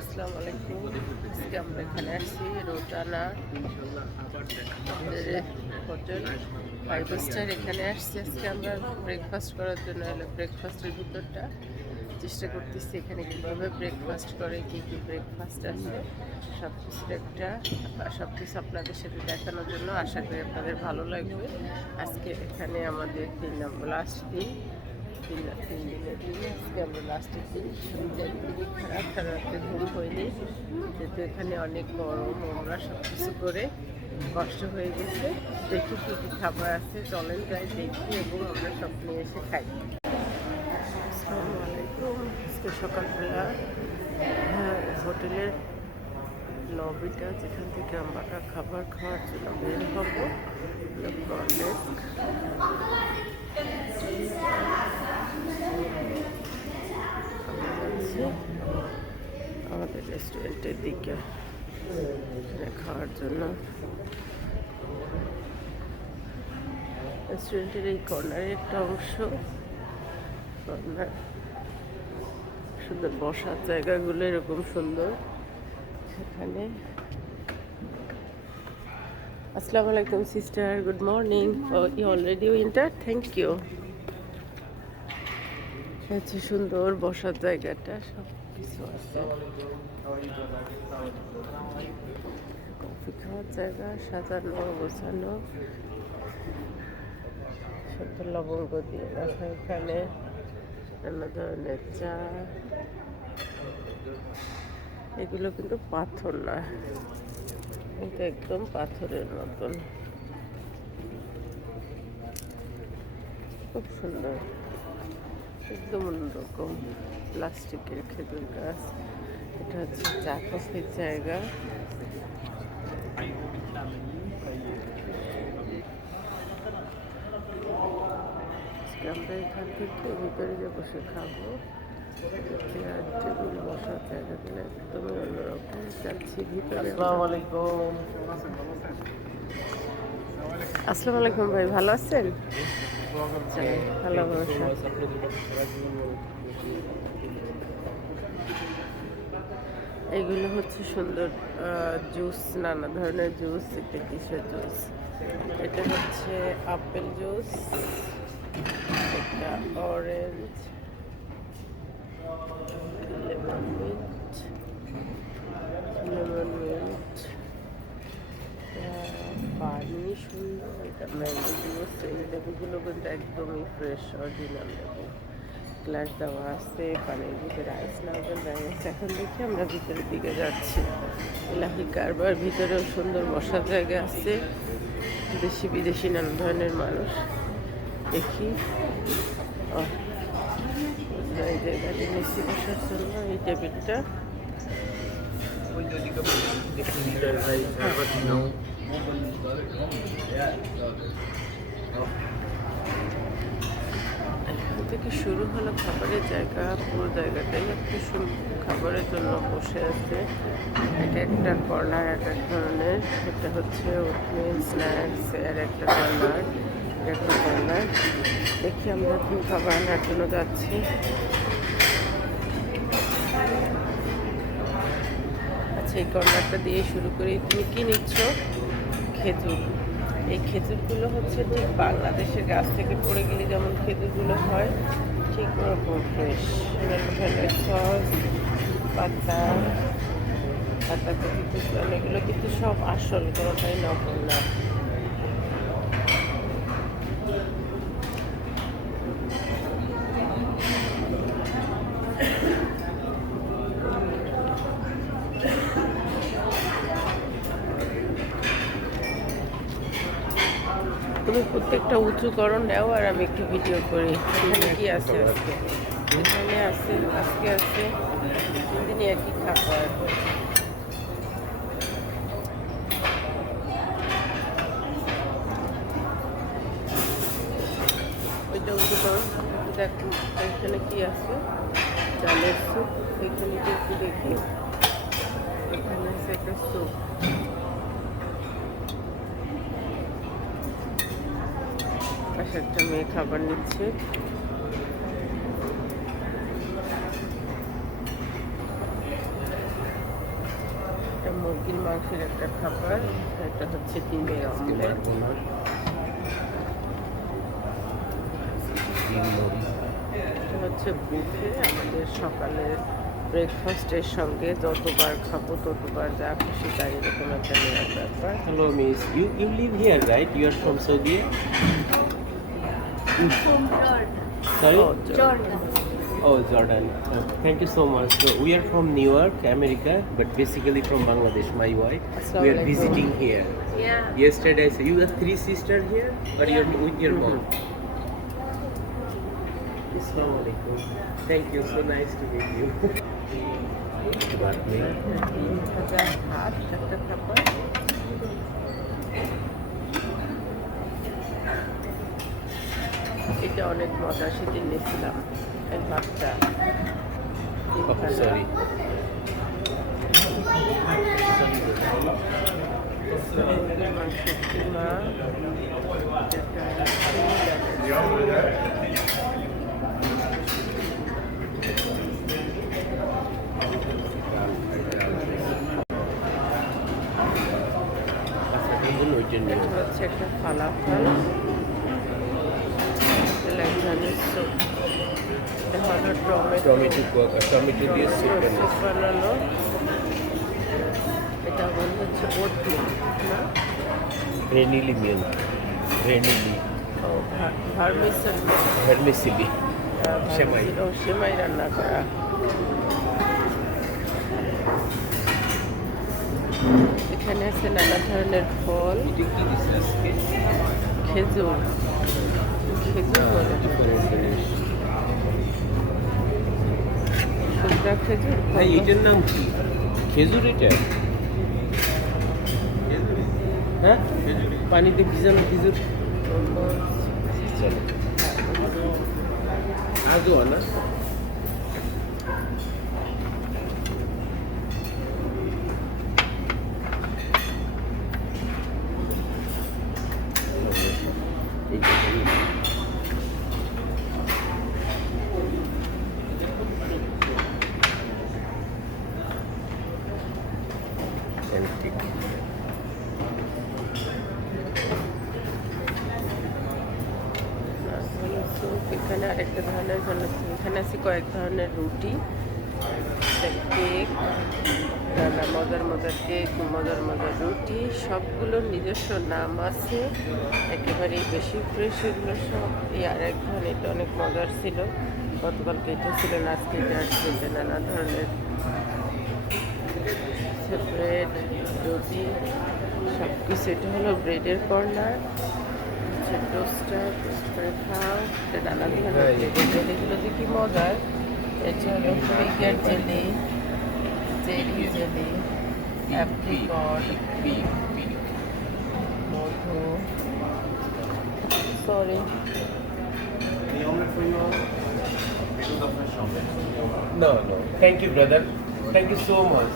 আসসালামু আলাইকুম। আজকে আমরা এখানে আসছি রোজানা হোটেল 5 স্টার। এখানে আসছি আজকে আমরা ব্রেকফাস্ট করার জন্য। এলো ব্রেকফাস্টের ভিতরটা চেষ্টা করতেছি এখানে কীভাবে ব্রেকফাস্ট করে, কী কী ব্রেকফাস্ট আছে সব কিছুর একটা সব কিছু আপনাদের সাথে দেখানোর জন্য। আশা করি আপনাদের ভালো লাগবে। আজকে এখানে আমাদের 3 নম্বর লাস্ট দিন, 3 দিনের দিন। আজকে আমরা লাস্টের দিন। শরীরটা খুবই খারাপ, সারা রাত্রে ঘুম হয়নি, যেহেতু এখানে অনেক গরম, আমরা সব কিছু করে কষ্ট হয়ে গেছে। দেখি কী কী খাবার আছে, চলেন যাই দেখি এবং আমরা সব নিয়ে এসে খাই। আসসালামু আলাইকুম। আজকে সকালবেলা হোটেলের লবিটা, যেখান থেকে আমরা খাবার খাওয়ার জন্য বের হবো, আমাদের রেস্টুরেন্টের দিকে এখানে খাওয়ার জন্য। রেস্টুরেন্টের এই কর্নারের একটা অংশ, কর্নার সুন্দর বসার জায়গাগুলো এরকম সুন্দর। সেখানে আসসালামু আলাইকুম sister, good morning. You already winter, thank you. হচ্ছে সুন্দর বসার জায়গাটা, সব কিছু আছে। কফি খাওয়ার জায়গা, সাজানো গোছানো, সুন্দর লবঙ্গ দিয়ে রাখা। এখানে নানা ধরনের চা। এগুলো কিন্তু পাথর না, কিন্তু একদম পাথরের মতন, খুব সুন্দর, একদম অন্যরকম। প্লাস্টিকের খেজুর গাছ। এটা হচ্ছে চা কফির জায়গা। আমরা এখান থেকে ভিতরে যে বসে খাবো, চেয়ার টেবিল বসার জায়গাগুলো একদমই অন্যরকম। যাচ্ছি ভিতরে। আসসালামু আলাইকুম ভাই, ভালো আছেন? ভালোবাসা। এগুলো হচ্ছে সুন্দর জুস, নানা ধরনের জুস। এটা কিসের জুস? এটা হচ্ছে আপেল জুস, এটা অরেঞ্জ, লেমন মিন্ট, পানি সুন্দর। এটা ম্যাঙ্গো জুস। এই লেবুগুলো কিন্তু একদমই ফ্রেশ, অরিজিনাল লেবু। গ্লাস দেওয়া আছে, পানির ভিতরে আইস নারকেল দেওয়া আছে। এখন দেখি আমরা ভিতরের দিকে যাচ্ছি। এলাহি কারবার। ভিতরেও সুন্দর বসার জায়গা আছে, দেশি বিদেশি নানা ধরনের মানুষ। দেখি এই জায়গাটি নিচ্ছি বসার জন্য, এই টেবিলটা। এখান থেকে শুরু হলো খাবারের জায়গা। পুরো জায়গাটাই একটু খাবারের জন্য বসে আছে। এটা একটা কর্নার এক এক ধরনের। এটা হচ্ছে ওটমিল স্ন্যাক্স, আর একটা কর্নার, একটা কর্নার। দেখি আমরা এখন খাবার আনার জন্য যাচ্ছি। আচ্ছা, এই কর্নারটা দিয়ে শুরু করি। তুমি কি নিচ্ছ? খেজুর। এই খেজুরগুলো হচ্ছে ঠিক বাংলাদেশের গাছ থেকে পড়ে গেলে যেমন খেজুরগুলো হয়, ঠিক ওরকম ফ্রেশ। সস, পাতা, পাতা কপি, এগুলো কিন্তু সব আসল, কোনোটাই নকল না। তুমি প্রত্যেকটা উঁচু করো, নেও, আর আমি একটু ভিডিও করি। এখানে কি আছে আজকে? এখানে আছে, আজকে আছে 3 দিনই একই খাবার। ওইটা উঁচু করো, দেখো এখানে কি আছে। চালের স্যুপ। এখানে একটু দেখি, এখানে আছে একটা স্যুপ। পাশে একটা মেয়ে খাবার নিচ্ছে। মুরগির মাংসের একটা খাবার, এটা হচ্ছে ডিমের অমলেট। এটা হচ্ছে বুফে, আমাদের সকালের ব্রেকফাস্টের সঙ্গে যতবার খাবো ততবার যা খুশি তাই এরকম একটা নেওয়ার ব্যাপার। Hello, miss. You live here, right? You are from Saudi? From Jordan. Sorry? Jordan. Oh, Jordan. Thank you so much. So we are from New York, America, but basically from Bangladesh. My wife. We are Assalamualaikum. visiting here. Yeah. Yesterday, so you have 3 sisters here, or you're with your mom? Assalamualaikum. Thank you. So nice to meet you. What, me? 3,000 ভাত একটা খাবার। এটা অনেক মজা, সেদিন নিয়েছিলাম এই ভাতটা। Oh, sorry. মাংসের কিমা, এটা হচ্ছে একটা ফালাফল, এক ধরনের স্যুপ। এটা হলো Tomato দিয়ে soup স্যুপ বানানো। এটা মনে হচ্ছে ওটমিল না? Granili milk. Granili. ও ভার্মিসেলি, Vermicelli. সেমাই। ও সেমাই রান্না করা। এখানে আছে নানা ধরনের ফল, এটা কি দিছে আজকে? খেজুর, খেজুর বলে শুকনা খেজুর। ভাই এটার নাম কি? খেজুর এটা? হ্যাঁ? পানিতে ভিজানো খেজুর। চলো। আজও না? এখানে আরেকটা ধরনের এখানে আছে কয়েক ধরনের রুটি, কেক, নানা মজার মজার কেক, মজার মজার রুটি, সবগুলোর নিজস্ব নাম আছে, একেবারেই বেশি ফ্রেশ এগুলো সব। এই আরেক ধরনের, এটা অনেক মজার ছিল, গতকালকে এটা ছিল না, আজকে এটা আসছে। এটা নানা ধরনের ব্রেড, রুটি, সব কিছু। এটা হলো ব্রেডের কর্নার, টোস্টার, টোস্ট করে খাও। এটা নানা ধরনের জেলিগুলো কি মজার। এটা হলো figure jelly, cherry jelly, apricot, মধু, sorry No, no. Thank you, brother. Thank you so much.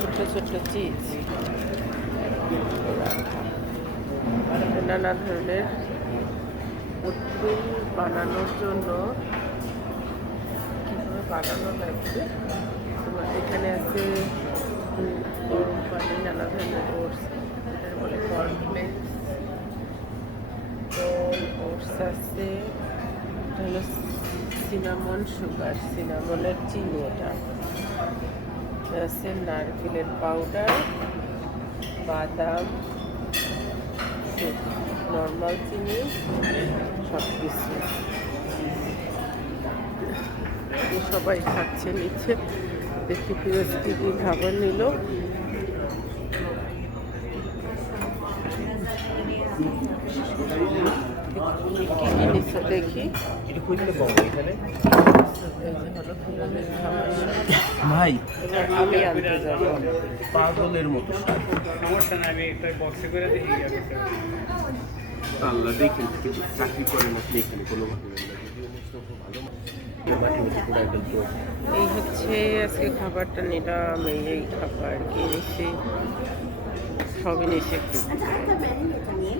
ছোট্ট ছোট্ট চিজ, নানা ধরনের উদ্ভিদ বানানোর জন্য কীভাবে বানানো লাগবে। তোমার এখানে আছে গরম পানি, নানা ধরনের ওটস, এটার বলে কর্নফ্লেক্স, ওটস আছে। এটা হলো সিনামন সুগার, সিনামনের চিনি। এটা আছে নারকেলের পাউডার, বাদাম, নর্মাল চিনি, সব কিছু। সবাই খাচ্ছে নিচ্ছে, দেখি ফিরোজ কি কি খাবার নিল। কি কি নিচ্ছে দেখি। এটা কইলে পাবো এখানে? এই যে হলো ফিরোজের খাবার। ভাই এবার আমি আনতে যাবো। পাগলের মতো সমস্যা নাই, আমি একটা বক্সে করে দেখি আল্লাহ দেখেন কিছু চাকরি করেন আপনি এখানে কোনো এই হচ্ছে আজকে খাবারটা নিলাম, এই খাবার কিনেছি, সবই নিচে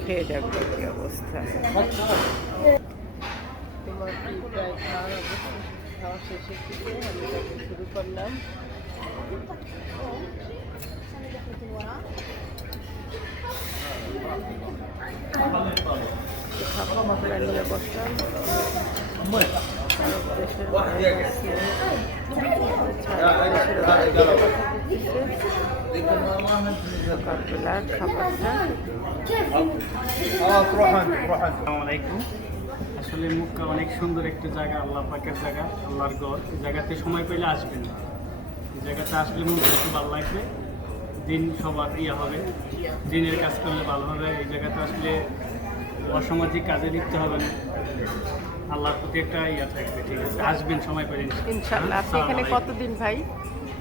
খেয়ে দেখবো কি অবস্থা। তোমার কি প্রায় খাওয়ার অবস্থা? খাওয়া শেষের দিকে আমি যাতে শুরু করলাম। খাবার নিয়ে বসলাম। ভারত দেশের বাইরে আছে, দেশের বাইরে কথা বলতেছে। সকালবেলার খাবারটা আসসালামু আলাইকুম। আসলে মক্কা অনেক সুন্দর একটা জায়গা, আল্লাহ পাকের জায়গা, আল্লাহর ঘর। এই জায়গাতে সময় পেলে আসবেন। এই জায়গাতে আসলে মনটা একটু ভালো লাগবে, দিন সবার হবে, দিনের কাজ করলে ভালো হবে। এই জায়গাতে আসলে অসামাজিক কাজে লিপ্ত হবে না, আল্লাহর প্রতি একটা থাকবে। ঠিক আছে, আসবেন সময় পেলে ইনশাল্লাহ। আপনি এখানে কতদিন ভাই?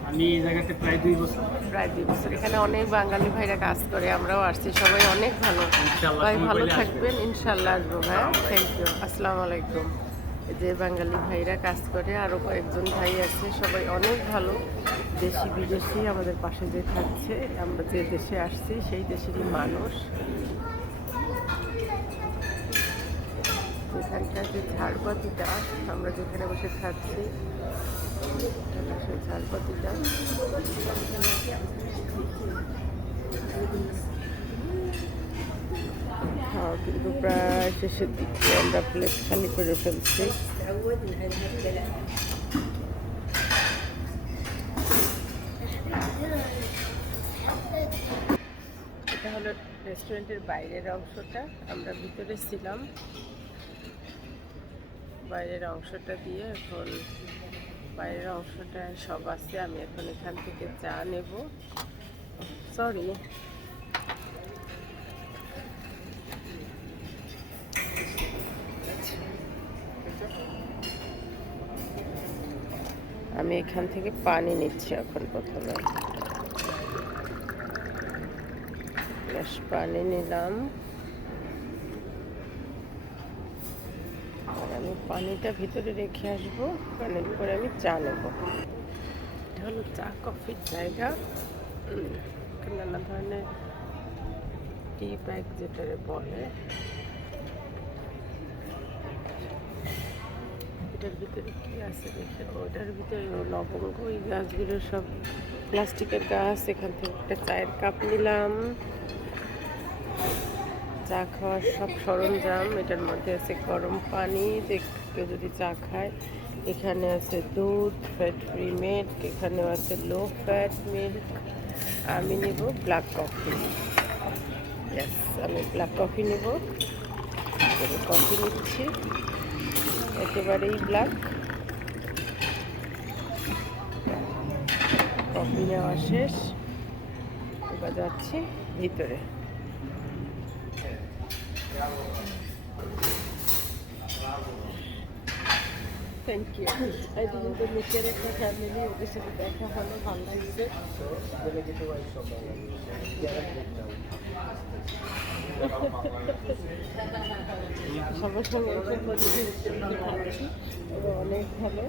আমি এই জায়গাতে প্রায় 2 বছর। প্রায় 2 বছর। এখানে অনেক বাঙালি ভাইরা কাজ করে, আমরাও আসছি, সবাই অনেক ভালো। ইনশাআল্লাহ ভাই সময় ভালো পেলে থাকবেন, ইনশাল্লাহ আসবো ভাই। থ্যাংক ইউ, আসসালামু আলাইকুম। এই যে বাঙালি ভাইরা কাজ করে, আরও কয়েকজন ভাই আছে, সবাই অনেক ভালো, দেশি বিদেশি আমাদের পাশে যে থাকছে। আমরা যে দেশে আসছি সেই দেশেরই মানুষ। এখানকার যে ঝাড়বাতিটা, আমরা যেখানে বসে খাচ্ছি সেই ঝাড়বাতিটা খাওয়া কিন্তু প্রায় শেষের দিকে, আমরা প্লেট খালি করে ফেলছি। এটা হলো রেস্টুরেন্টের বাইরের অংশটা, আমরা ভিতরে ছিলাম। বাইরের অংশটা দিয়ে এখন বাইরের অংশটা সব আছে। আমি এখন এখান থেকে চা নেব। সরি, আমি এখান থেকে পানি নিচ্ছি এখন। প্রথমে গ্লাস পানি নিলাম, আর আমি পানিটা ভিতরে রেখে আসবো, পানির পরে আমি চা নেব। এটা হলো চা কফির জায়গা। এখানে নানা ধরনের টি ব্যাগ যেটারে বলে, এটার ভিতরে কি আছে দেখে, ওটার ভিতরে লবঙ্গ, এই গাছগুলো সব প্লাস্টিকের গাছ। এখান থেকে একটা চায়ের কাপ নিলাম, চা খাওয়ার সব সরঞ্জাম। এটার মধ্যে আছে গরম পানি, কেউ যদি চা খায়। এখানে আছে দুধ, ফ্যাট ফ্রি মিল্ক, এখানেও আছে লো ফ্যাট মিল্ক। আমি নেব ব্ল্যাক কফি। ইয়েস, আমি ব্ল্যাক কফি নেব। কফি নিচ্ছি, একেবারেই ব্ল্যাক কফি নেওয়া শেষ। এবার যাচ্ছি ভিতরে। Thank you. এই কিন্তু নিচের একটা ফ্যামিলি, ওদের সাথে দেখা হলো, ভালো লাগছে। সবার সঙ্গে খাচ্ছি, অনেক ভালো।